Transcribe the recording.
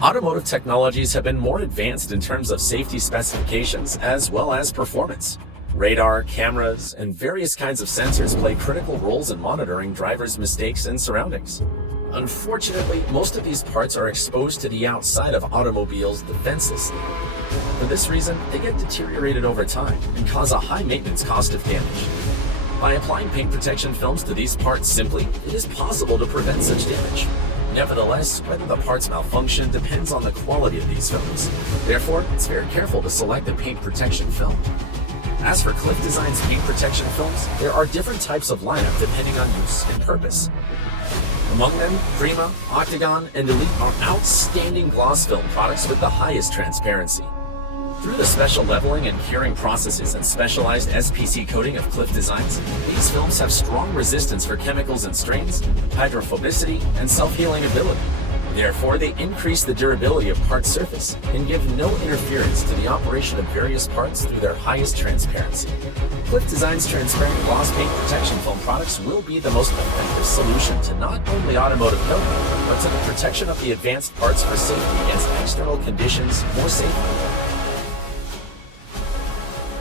Automotive technologies have been more advanced in terms of safety specifications as well as performance. Radar, cameras, and various kinds of sensors play critical roles in monitoring drivers' mistakes and surroundings. Unfortunately, most of these parts are exposed to the outside of automobiles defenselessly. For this reason, they get deteriorated over time and cause a high maintenance cost of damage. By applying paint protection films to these parts simply, it is possible to prevent such damage. Nevertheless, whether the parts malfunction depends on the quality of these films. Therefore, it's very careful to select a paint protection film. As for Clif Designs paint protection films, there are different types of lineup depending on use and purpose. Among them, Prima, Octagon, and Elite are outstanding gloss film products with the highest transparency. Through the special leveling and curing processes and specialized SPC coating of Clif Designs, these films have strong resistance for chemicals and strains, hydrophobicity, and self-healing ability. Therefore, they increase the durability of part surface and give no interference to the operation of various parts through their highest transparency. Clif Designs transparent gloss paint protection film products will be the most effective solution to not only automotive coating, but to the protection of the advanced parts for safety against external conditions more safely.